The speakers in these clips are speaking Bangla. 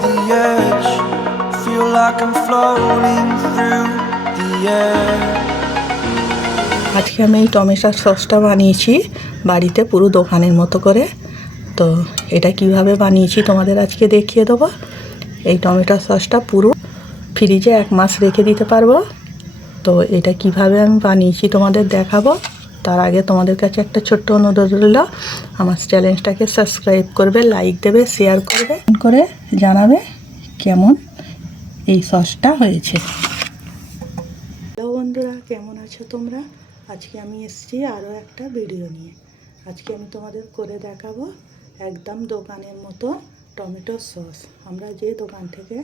the edge. Feel like I'm floating through the air. আজকে আমি এই টমেটো সসটা বানিয়েছি বাড়িতে পুরো দোকানের মতো করে। তো এটা কিভাবে বানিয়েছি তোমাদের আজকে দেখিয়ে দেবো। এই টমেটো সসটা পুরো ফ্রিজে 1 মাস রেখে দিতে পারবো। তো এটা কিভাবে আমি বানিয়েছি তোমাদের দেখাবো। তার আগে তোমাদের কাছে একটা ছোট্ট অনুরোধ রইল, আমার চ্যানেলটাকে সাবস্ক্রাইব করবে, লাইক দেবে, শেয়ার করবে, করে জানাবে কেমন এই সসটা হয়েছে। হ্যালো বন্ধুরা, কেমন আছো তোমরা? আজকে আমি এসেছি আরও একটা ভিডিও নিয়ে। আজকে আমি তোমাদের করে দেখাবো একদম দোকানের মতো টমেটো সস। আমরা যে দোকান থেকে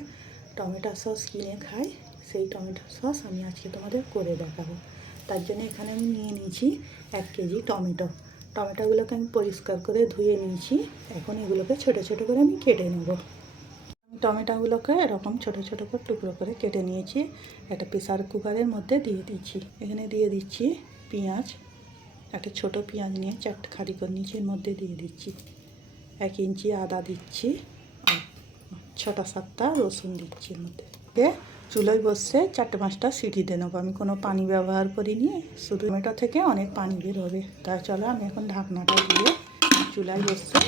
টমেটো সস কিনে খাই সেই টমেটো সস আমি আজকে তোমাদের করে দেখাবো। তার জন্য এখানে আমি নিয়ে নিয়েছি 1 কেজি টমেটোগুলোকে আমি পরিষ্কার করে ধুয়ে নিয়েছি। এখন এগুলোকে ছোটো ছোটো করে আমি কেটে নেব। টমেটোগুলোকে এরকম ছোটো ছোটো করে টুকরো করে কেটে নিয়েছি। একটা প্রেসার কুকারের মধ্যে দিয়ে দিচ্ছি। এখানে দিয়ে দিচ্ছি পেঁয়াজ, একটা ছোটো পেঁয়াজ নিয়ে 4টে খাড়ি করে নিয়েছি, এর মধ্যে দিয়ে দিচ্ছি 1 ইঞ্চি আদা দিচ্ছি, আর 6টা-7টা রসুন দিচ্ছি। এর মধ্যে চুলোয় বসে 4-5টা সিটি দিয়ে নেবো। আমি কোনো পানি ব্যবহার করিনি, শুধু টমেটো থেকে অনেক পানি বের হবে। তাই চলো আমি এখন ঢাকনাটা দিয়ে চুলায় বসে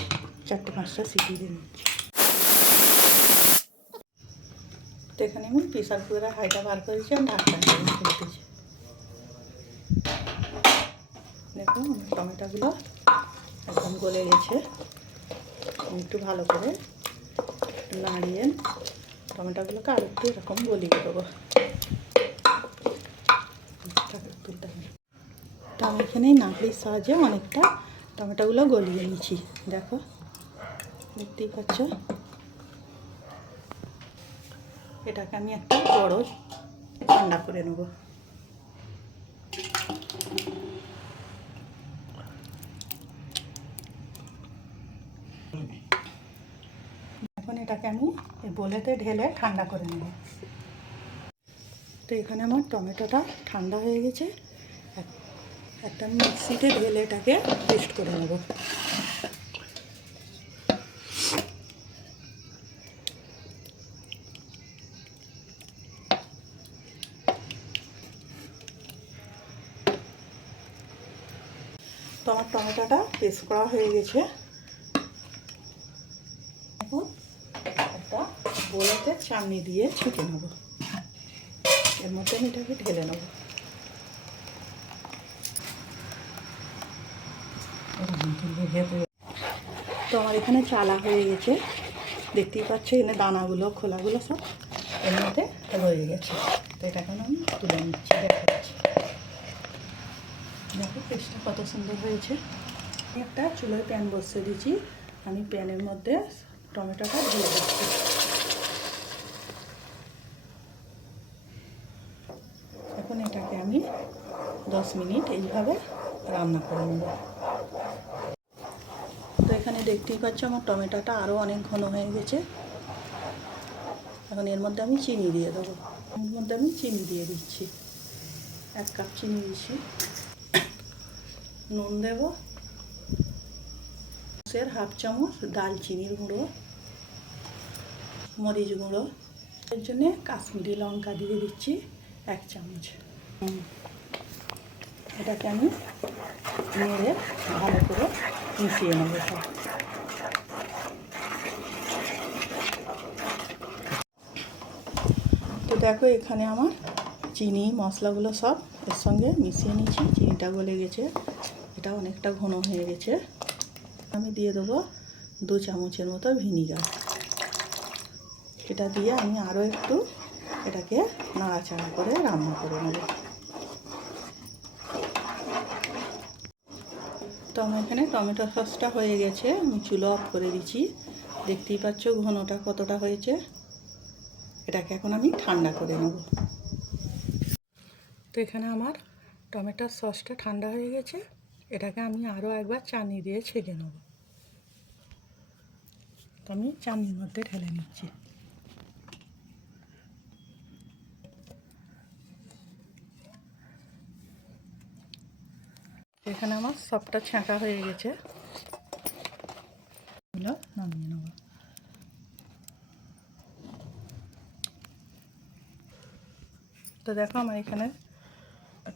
4-5টা সিটি দিয়ে নিচ্ছি। তো এখানে আমি প্রেসার কুকারের হাঁড়িটা বার করেছি, আমি ঢাকনাটা খুলতেছি। দেখো আমার টমেটোগুলো একদম গলে গেছে। একটু ভালো করে নাড়িয়ে টমেটোগুলোকে আর একটু এরকম গলিয়ে দেবো। তো আমি এখানে নাড়ির সাহায্যে অনেকটা টমেটোগুলো গলিয়ে নিয়েছি। দেখো, দেখতেই পাচ্ছ। এটাকে আমি একটা বড় ঠান্ডা করে নেব। এখন এটাকে আমি বোলেতে ঢেলে ঠান্ডা করে নেব। তো এখানে আমার টমেটোটা ঠান্ডা হয়ে গেছে। একটা মিক্সিতে ঢেলে এটাকে পেস্ট করে নেব। তো আমার টমেটোটা পেস্ট করা হয়ে গেছে। এখন একটা বোলেতে চাটনি দিয়ে ছেঁকে নেব। এর মধ্যে আমি এটাকে ঢেলে নেব। তো আমার এখানে চালা হয়ে গেছে, দেখতেই পাচ্ছ। এখানে দানাগুলো খোলাগুলো সব এর মধ্যে রয়ে গেছে। তো এটা এখন আমি তুলে নিচ্ছি, দেখাচ্ছি। দেখো পেস্টটা কত সুন্দর হয়েছে। আমি একটা চুলোয় প্যান বসিয়ে দিয়েছি। আমি প্যানের মধ্যে টমেটোটা ঢেলে দিচ্ছি। এখন এটাকে আমি 10 মিনিট এইভাবে রান্না করে নেব। তো এখানে দেখতেই পাচ্ছ আমার টমেটোটা আরও অনেক ঘন হয়ে গেছে। এখন এর মধ্যে আমি চিনি দিয়ে দেবো। এর মধ্যে আমি চিনি দিয়ে দিচ্ছি, 1 কাপ চিনি দিচ্ছি। নুন দেব, 1/2 চামচ দালচিনির গুঁড়ো, মরিচ গুঁড়ো, এর জন্যে কাশ্মীরি লঙ্কা দিয়ে দিচ্ছি 1 চামচ। এটাকে আমি নেড়ে ভালো করে মিশিয়ে নেব সব। তো দেখো এখানে আমার চিনি মশলাগুলো সব এর সঙ্গে মিশিয়ে নিচ্ছি। চিনিটা গলে গেছে, এটা অনেকটা ঘন হয়ে গেছে। আমি দিয়ে দেবো 2 চামচের মতো ভিনিগার। এটা দিয়ে আমি আরও একটু এটাকে নাড়াচাড়া করে রান্না করে নেব। তো আমার এখানে টমেটো সসটা হয়ে গেছে, আমি চুলো অফ করে দিচ্ছি। দেখতেই পাচ্ছ ঘনটা কতটা হয়েছে। এটাকে এখন আমি ঠান্ডা করে নেব। তো এখানে আমার টমেটোর সসটা ঠান্ডা হয়ে গেছে। এটাকে আমি আরও একবার চাটনি দিয়ে ছেঁকে নেব। তো আমি চাটনির মধ্যে ঢেলে নিচ্ছি। এখানে আমার সবটা ছাঁকা হয়ে গেছে, নামিয়ে নেব। তো দেখো আমার এখানে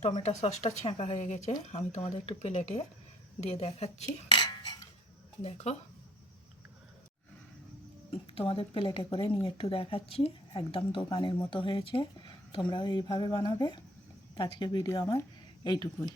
টমেটো সসটা ছ্যাঁকা হয়ে গেছে। আমি তোমাদের একটু প্লেটে দিয়ে দেখাচ্ছি। দেখো, তোমাদের প্লেটে করে নিয়ে একটু দেখাচ্ছি। একদম দোকানের মতো হয়েছে। তোমরাও এইভাবে বানাবে। আজকে ভিডিও আমার এইটুকুই।